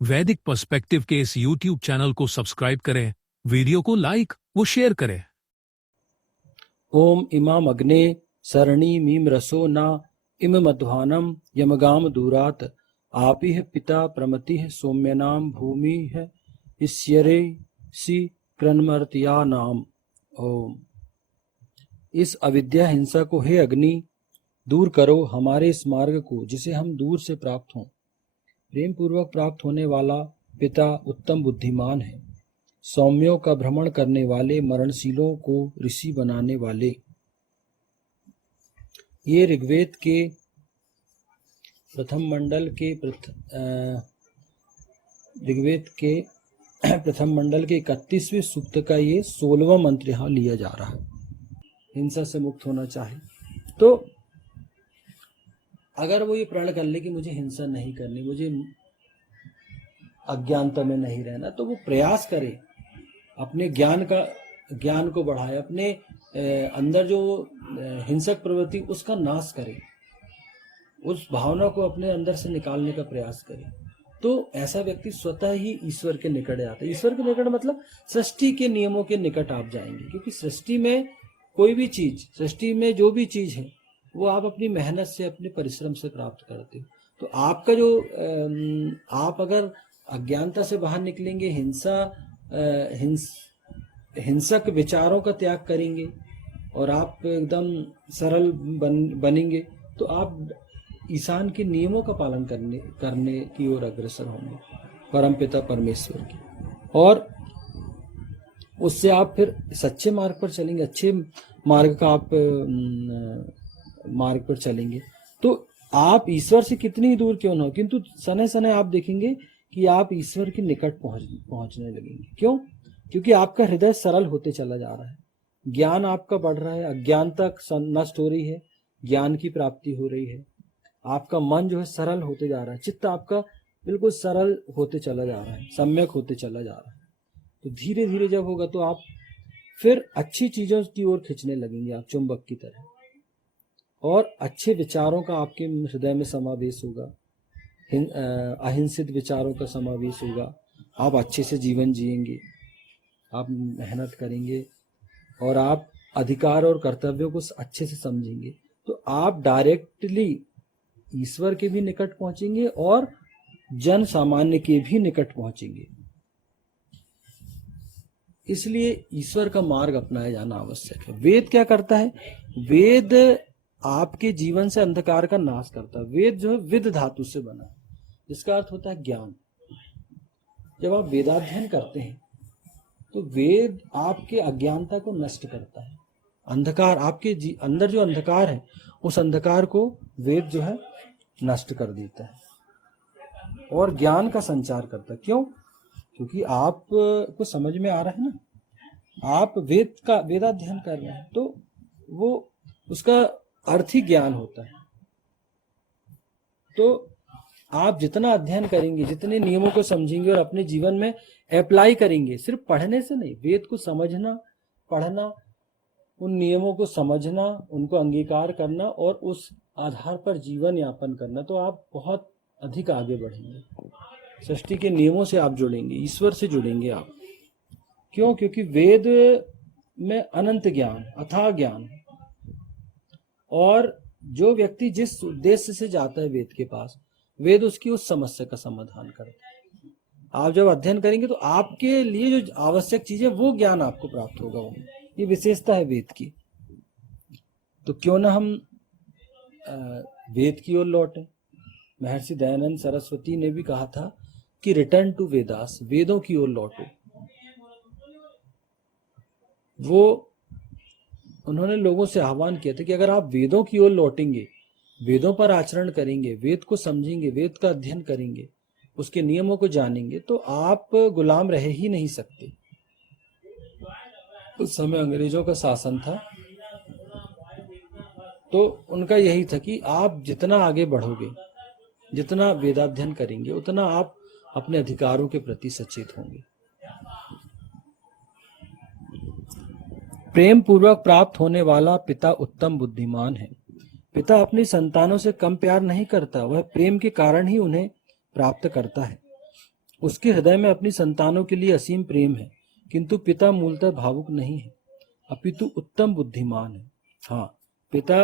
वैदिक पर्सपेक्टिव के इस YouTube चैनल को सब्सक्राइब करें, वीडियो को लाइक व शेयर करें। ओम इमाम अग्ने सरणी मीम रसो न इम मध्वानम यमगाम दूरात आपिह पिता प्रमतिः सौम्यनाम भूमि है इस्यरे सी क्रन्मर्त्या नाम। ओम। इस अविद्या हिंसा को हे अग्नि दूर करो, हमारे इस मार्ग को जिसे हम दूर से प्राप्त हों। प्रेम पूर्वक प्राप्त होने वाला पिता उत्तम बुद्धिमान है, सौम्यों का भ्रमण करने वाले, मरणशीलों को ऋषि बनाने वाले। ये ऋग्वेद के प्रथम मंडल के 31वें सूक्त का ये 16वां मंत्र यहाँ लिया जा रहा है। हिंसा से मुक्त होना चाहे तो अगर वो ये प्रण कर ले कि मुझे हिंसा नहीं करनी, मुझे अज्ञानता में नहीं रहना, तो वो प्रयास करे, अपने ज्ञान को बढ़ाए, अपने अंदर जो हिंसक प्रवृत्ति उसका नाश करे, उस भावना को अपने अंदर से निकालने का प्रयास करे, तो ऐसा व्यक्ति स्वतः ही ईश्वर के निकट आता है। ईश्वर के निकट मतलब सृष्टि के नियमों के निकट आप जाएंगे, क्योंकि सृष्टि में कोई भी चीज, सृष्टि में जो भी चीज है वो आप अपनी मेहनत से, अपने परिश्रम से प्राप्त करते हो। तो आपका जो आप अगर अज्ञानता से बाहर निकलेंगे, हिंसक विचारों का त्याग करेंगे और आप एकदम सरल बनेंगे, तो आप ईशान के नियमों का पालन करने की ओर अग्रसर होंगे, परमपिता परमेश्वर की, और उससे आप फिर सच्चे मार्ग पर चलेंगे, अच्छे मार्ग का आप मार्ग पर चलेंगे। तो आप ईश्वर से कितनी ही दूर क्यों ना हो, किंतु सने सने आप देखेंगे कि आप ईश्वर के निकट पहुंचने लगेंगे। क्यों? क्योंकि आपका हृदय सरल होते चला जा रहा है, ज्ञान आपका बढ़ रहा है, अज्ञानता नष्ट हो रही है, ज्ञान की प्राप्ति हो रही है, आपका मन जो है सरल होते जा रहा है, चित्त आपका बिल्कुल सरल होते चला जा रहा है, सम्यक होते चला जा रहा है। तो धीरे धीरे जब होगा तो आप फिर अच्छी चीजों की ओर खींचने लगेंगे, आप चुंबक की तरह, और अच्छे विचारों का आपके हृदय में समावेश होगा, अहिंसित विचारों का समावेश होगा, आप अच्छे से जीवन जिएंगे, आप मेहनत करेंगे और आप अधिकार और कर्तव्यों को अच्छे से समझेंगे, तो आप डायरेक्टली ईश्वर के भी निकट पहुंचेंगे और जन सामान्य के भी निकट पहुंचेंगे। इसलिए ईश्वर का मार्ग अपनाया जाना आवश्यक है। वेद क्या करता है? वेद आपके जीवन से अंधकार का नाश करता है। वेद जो है विद धातु से बना है, जिसका अर्थ होता है ज्ञान। जब आप वेदाध्ययन करते हैं तो वेद आपके अज्ञानता को नष्ट करता है, अंधकार आपके अंदर जो अंधकार है उस अंधकार को वेद जो है नष्ट कर देता है और ज्ञान का संचार करता है। क्यों? क्योंकि आप को समझ में आ रहा है ना, आप वेदाध्ययन कर रहे हैं, तो वो उसका अर्थ ही ज्ञान होता है। तो आप जितना अध्ययन करेंगे, जितने नियमों को समझेंगे और अपने जीवन में अप्लाई करेंगे, सिर्फ पढ़ने से नहीं, वेद को समझना, पढ़ना, उन नियमों को समझना, उनको अंगीकार करना और उस आधार पर जीवन यापन करना, तो आप बहुत अधिक आगे बढ़ेंगे। सृष्टि के नियमों से आप जुड़ेंगे, ईश्वर से जुड़ेंगे आप। क्यों? क्योंकि वेद में अनंत ज्ञान, अथाह ज्ञान, और जो व्यक्ति जिस उद्देश्य से जाता है वेद के पास, वेद उसकी उस समस्या का समाधान करता है। आप जब अध्ययन करेंगे तो आपके लिए जो आवश्यक चीजें, वो ज्ञान आपको प्राप्त होगा। वो ये विशेषता है वेद की। तो क्यों ना हम वेद की ओर लौटें। महर्षि दयानंद सरस्वती ने भी कहा था कि रिटर्न टू वेदास, वेदों की ओर लौटो। वो उन्होंने लोगों से आह्वान किया था कि अगर आप वेदों की ओर लौटेंगे, वेदों पर आचरण करेंगे, वेद को समझेंगे, वेद का अध्ययन करेंगे, उसके नियमों को जानेंगे, तो आप गुलाम रह ही नहीं सकते। उस समय अंग्रेजों का शासन था, तो उनका यही था कि आप जितना आगे बढ़ोगे, जितना वेदाध्ययन करेंगे, उतना आप अपने अधिकारों के प्रति सचेत होंगे। प्रेम पूर्वक प्राप्त होने वाला पिता उत्तम बुद्धिमान है। पिता अपनी संतानों से कम प्यार नहीं करता, वह प्रेम के कारण ही उन्हें प्राप्त करता है। उसके हृदय में अपनी संतानों के लिए असीम प्रेम है, किंतु पिता मूलतः भावुक नहीं है, अपितु उत्तम बुद्धिमान है। हाँ, पिता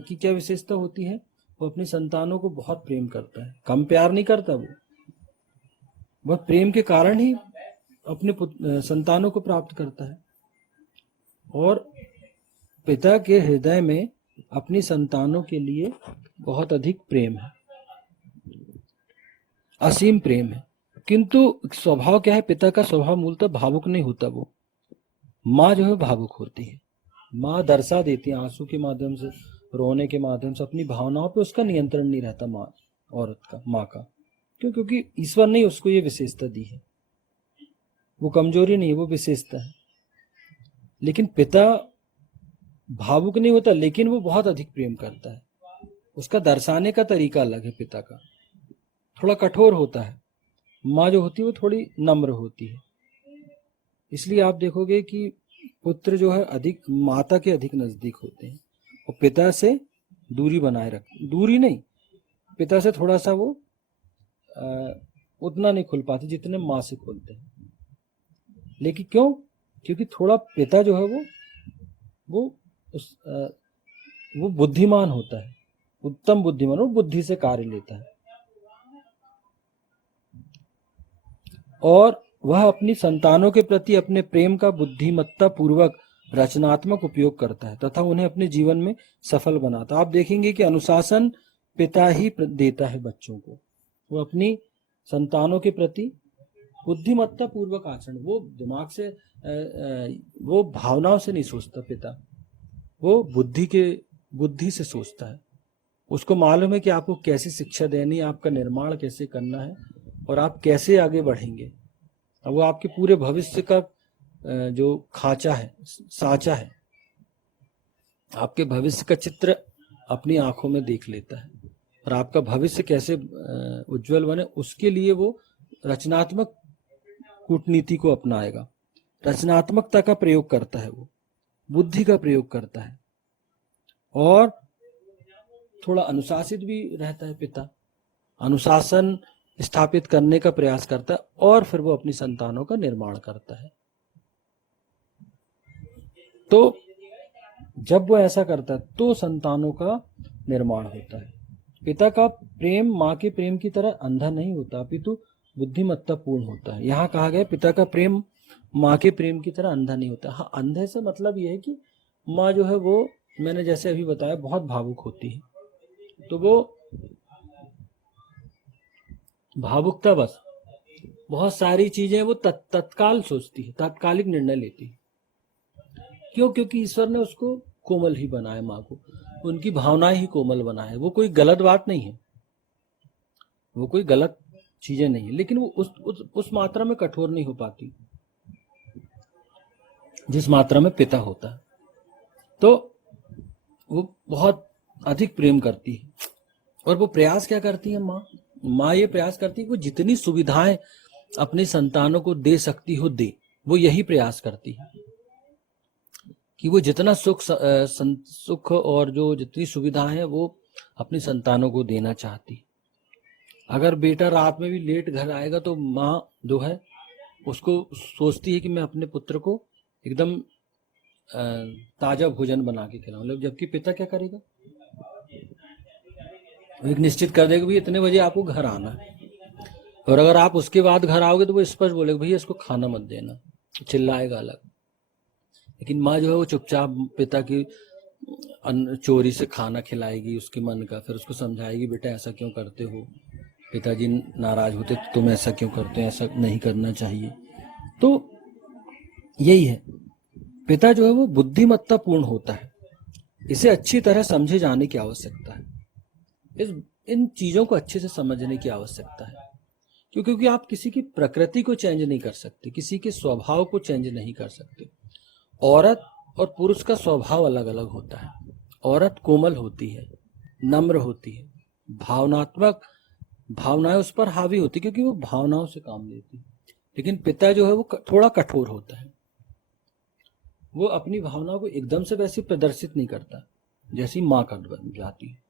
की क्या विशेषता होती है? वो अपनी संतानों को बहुत प्रेम करता है, कम प्यार नहीं करता। वह प्रेम के कारण ही अपने संतानों को प्राप्त करता है। और पिता के हृदय में अपनी संतानों के लिए बहुत अधिक प्रेम है, असीम प्रेम है। किंतु स्वभाव क्या है? पिता का स्वभाव मूलतः भावुक नहीं होता। वो माँ जो है भावुक होती है। माँ दर्शा देती है आंसू के माध्यम से, रोने के माध्यम से, अपनी भावनाओं पे उसका नियंत्रण नहीं रहता माँ, औरत का, माँ का। क्यों? क्योंकि ईश्वर ने उसको ये विशेषता दी है। वो कमजोरी नहीं है, वो विशेषता है। लेकिन पिता भावुक नहीं होता, लेकिन वो बहुत अधिक प्रेम करता है। उसका दर्शाने का तरीका अलग है। पिता का थोड़ा कठोर होता है, माँ जो होती है वो थोड़ी नम्र होती है। इसलिए आप देखोगे कि पुत्र जो है अधिक माता के अधिक नजदीक होते हैं और पिता से दूरी बनाए रखते। दूरी नहीं, पिता से थोड़ा सा वो उतना नहीं खुल पाते जितने माँ से खुलते हैं। लेकिन क्यों? क्योंकि थोड़ा पिता जो है वो बुद्धिमान होता है, उत्तम बुद्धिमान, वो बुद्धि से कार्य लेता है और वह अपनी संतानों के प्रति अपने प्रेम का बुद्धिमत्ता पूर्वक रचनात्मक उपयोग करता है तथा उन्हें अपने जीवन में सफल बनाता है। आप देखेंगे कि अनुशासन पिता ही देता है बच्चों को। वो अपनी संतानों के प्रति बुद्धिमत्ता पूर्वक आचरण, वो दिमाग से वो भावनाओं से नहीं सोचता पिता, वो बुद्धि से सोचता है। उसको मालूम है कि आपको कैसी शिक्षा देनी है, आपका निर्माण कैसे करना है और आप कैसे आगे बढ़ेंगे। अब वो आपके पूरे भविष्य का जो खाचा है, साचा है, आपके भविष्य का चित्र अपनी आंखों में देख लेता है और आपका भविष्य कैसे उज्जवल बने उसके लिए वो रचनात्मक कूटनीति को अपनाएगा। रचनात्मकता का प्रयोग करता है, वो बुद्धि का प्रयोग करता है और थोड़ा अनुशासित भी रहता है। पिता अनुशासन स्थापित करने का प्रयास करता है और फिर वो अपनी संतानों का निर्माण करता है। तो जब वो ऐसा करता है तो संतानों का निर्माण होता है। पिता का प्रेम माँ के प्रेम की तरह अंधा नहीं होता, अपितु बुद्धिमत्ता पूर्ण होता है। यहाँ कहा गया पिता का प्रेम माँ के प्रेम की तरह अंधा नहीं होता। हाँ, अंधे से मतलब ये है कि माँ जो है वो, मैंने जैसे अभी बताया, बहुत भावुक होती है, तो वो भावुकता बस बहुत सारी चीजें वो तत्काल सोचती है, तात्कालिक निर्णय लेती है। क्यों? क्योंकि ईश्वर ने उसको कोमल ही बनाया, माँ को उनकी भावनाएं ही कोमल बनाए है। वो कोई गलत बात नहीं है, वो कोई गलत चीजें नहीं है, लेकिन वो उस मात्रा में कठोर नहीं हो पाती जिस मात्रा में पिता होता है। तो वो बहुत अधिक प्रेम करती है और वो प्रयास क्या करती है माँ ये प्रयास करती है कि वो जितनी सुविधाएं अपनी संतानों को दे सकती हो दे। वो यही प्रयास करती है कि वो जितना सुख और जो जितनी सुविधाएं हैं वो अपनी संतानों को देना चाहती। अगर बेटा रात में भी लेट घर आएगा तो माँ जो है उसको सोचती है कि मैं अपने पुत्र को एकदम ताजा भोजन बना के खिलाऊं। जबकि पिता क्या करेगा? एक निश्चित कर देगा भाई इतने बजे आपको घर आना है, और अगर आप उसके बाद घर आओगे तो वो स्पष्ट बोलेगा भैया इसको खाना मत देना, चिल्लाएगा अलग। लेकिन माँ जो है वो चुपचाप पिता की चोरी से खाना खिलाएगी उसके मन का, फिर उसको समझाएगी बेटा ऐसा क्यों करते हो, पिताजी नाराज होते तो तुम ऐसा क्यों करते हो, ऐसा नहीं करना चाहिए। तो यही है, पिता जो है वो बुद्धिमत्ता पूर्ण होता है। इसे अच्छी तरह समझे जाने की आवश्यकता है। इन चीजों को अच्छे से समझने की आवश्यकता है, क्योंकि आप किसी की प्रकृति को चेंज नहीं कर सकते, किसी के स्वभाव को चेंज नहीं कर सकते। औरत और पुरुष का स्वभाव अलग अलग होता है। औरत कोमल होती है, नम्र होती है, भावनाएं उस पर हावी होती, क्योंकि वो भावनाओं से काम लेती है। लेकिन पिता जो है वो थोड़ा कठोर होता है, वो अपनी भावनाओं को एकदम से वैसे प्रदर्शित नहीं करता जैसी माँ कर जाती है।